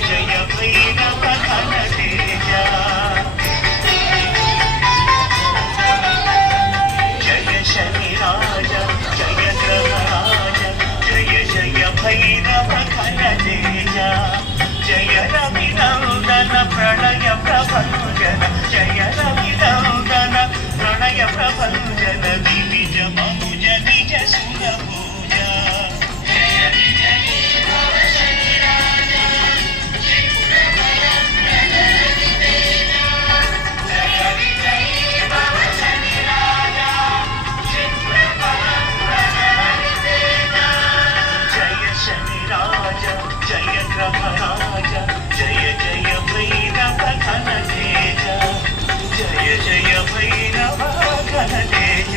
జయ భైరవ ఘన తేజ జయ శని రాజ జయ గ్రహరాజ జయ జయ భైరవ ఘన తేజ జయ రవినందన ప్రణయ ప్రభంజన జయ రవినందన ప్రణయ ప్రభంజన దివిజ మనుజ నిజ సుర పూజ జయ గ్రహరాజ జయ జయ భైరవ ఘన తేజ జయ జయ భైరవ ఘన తేజ